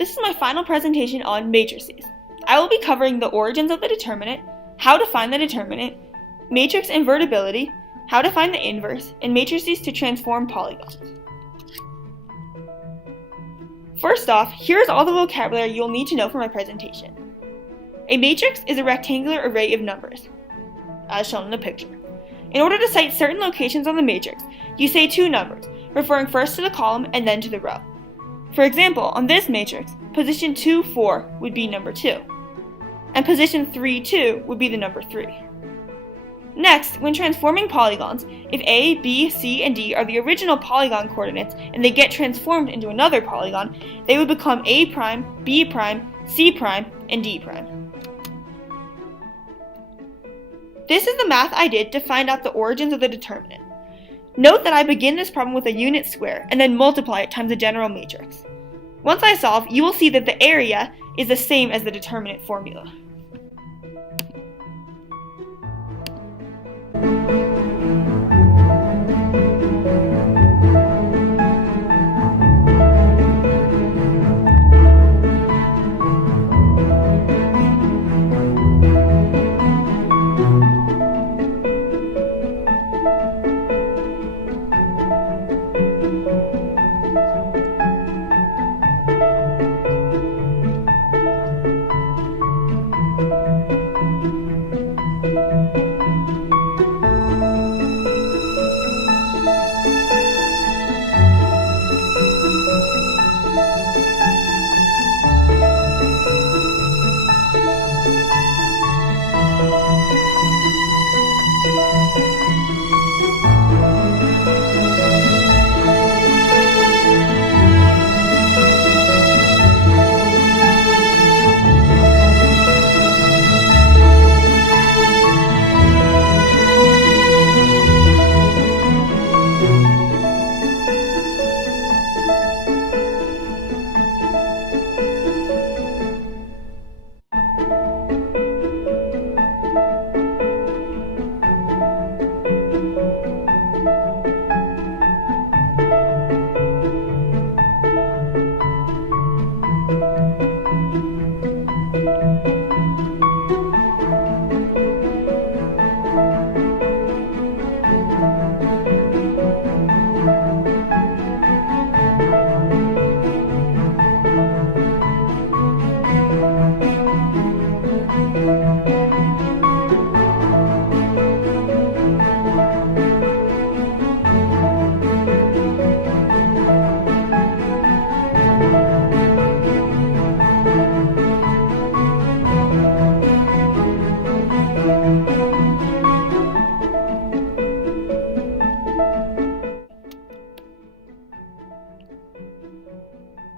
This is my final presentation on matrices. I will be covering the origins of the determinant, how to find the determinant, matrix invertibility, how to find the inverse, and matrices to transform polygons. First off, here's all the vocabulary you'll need to know for my presentation. A matrix is a rectangular array of numbers, as shown in the picture. In order to cite certain locations on the matrix, you say two numbers, referring first to the column and then to the row. For example, on this matrix, position 2, 4 would be number 2, and position 3, 2 would be the number 3. Next, when transforming polygons, if A, B, C, and D are the original polygon coordinates and they get transformed into another polygon, they would become A', B', C', and D'. This is the math I did to find out the origins of the determinant. Note that I begin this problem with a unit square and then multiply it times the general matrix. Once I solve, you will see that the area is the same as the determinant formula.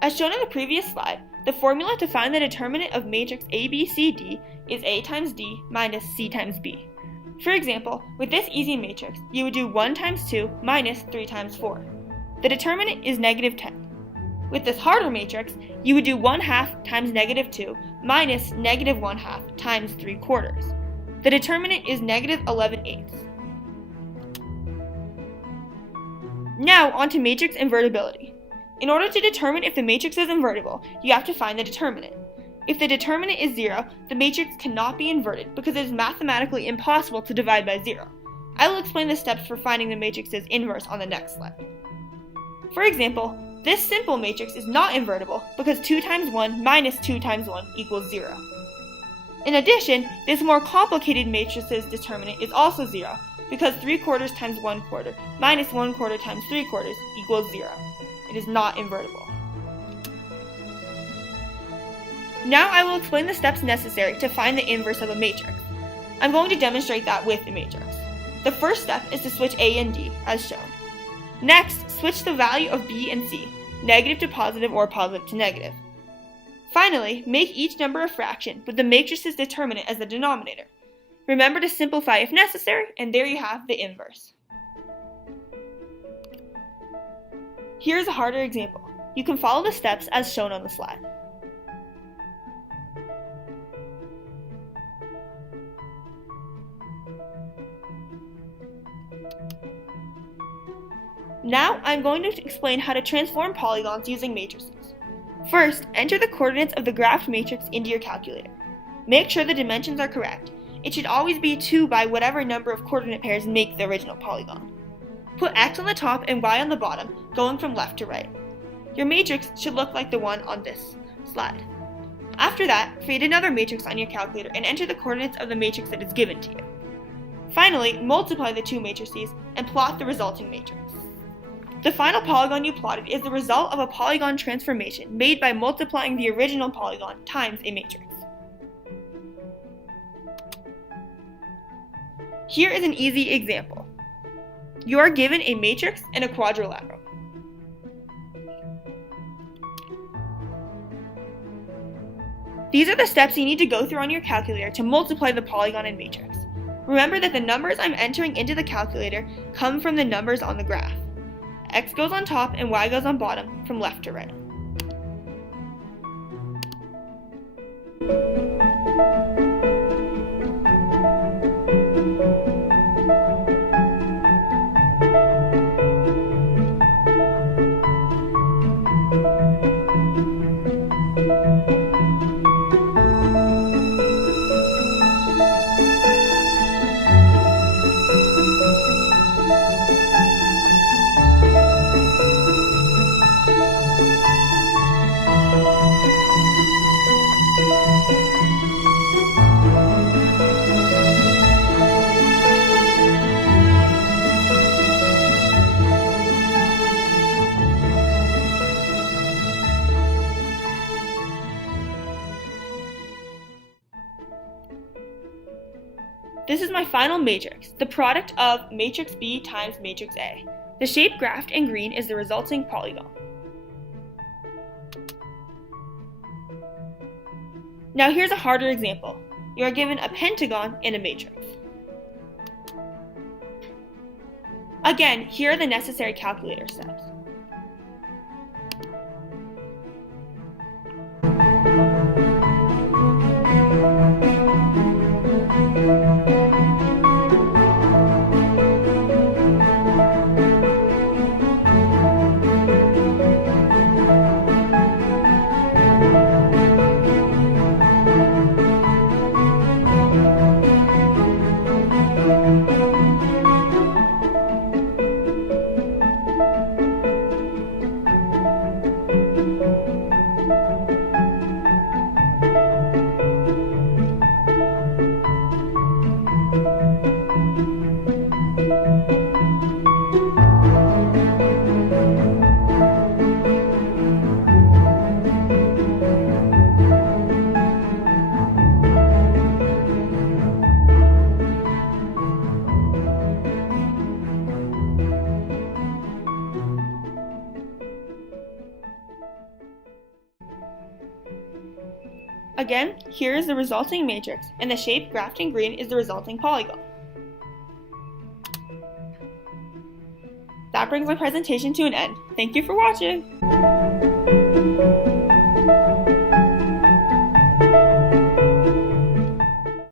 As shown in the previous slide, the formula to find the determinant of matrix ABCD is A times D minus C times B. For example, with this easy matrix, you would do 1 times 2 minus 3 times 4. The determinant is negative 10. With this harder matrix, you would do 1/2 times negative 2 minus negative 1/2 times 3/4. The determinant is negative 11/8. Now on to matrix invertibility. In order to determine if the matrix is invertible, you have to find the determinant. If the determinant is 0, the matrix cannot be inverted because it is mathematically impossible to divide by 0. I will explain the steps for finding the matrix's inverse on the next slide. For example, this simple matrix is not invertible because 2 times 1 minus 2 times 1 equals 0. In addition, this more complicated matrix's determinant is also 0 because 3/4 times 1/4 minus 1/4 times 3/4 equals 0. It is not invertible. Now I will explain the steps necessary to find the inverse of a matrix. I'm going to demonstrate that with the matrix. The first step is to switch A and D, as shown. Next, switch the value of B and C, negative to positive or positive to negative. Finally, make each number a fraction with the matrix's determinant as the denominator. Remember to simplify if necessary, and there you have the inverse. Here's a harder example. You can follow the steps as shown on the slide. Now I'm going to explain how to transform polygons using matrices. First, enter the coordinates of the graphed matrix into your calculator. Make sure the dimensions are correct. It should always be 2 by whatever number of coordinate pairs make the original polygon. Put X on the top and Y on the bottom, going from left to right. Your matrix should look like the one on this slide. After that, create another matrix on your calculator and enter the coordinates of the matrix that is given to you. Finally, multiply the two matrices and plot the resulting matrix. The final polygon you plotted is the result of a polygon transformation made by multiplying the original polygon times a matrix. Here is an easy example. You are given a matrix and a quadrilateral. These are the steps you need to go through on your calculator to multiply the polygon and matrix. Remember that the numbers I'm entering into the calculator come from the numbers on the graph. X goes on top and Y goes on bottom from left to right. This is my final matrix, the product of matrix B times matrix A. The shape graphed in green is the resulting polygon. Now here's a harder example. You are given a pentagon in a matrix. Again, here are the necessary calculator steps. Again, here is the resulting matrix, and the shape graphed in green is the resulting polygon. That brings my presentation to an end. Thank you for watching!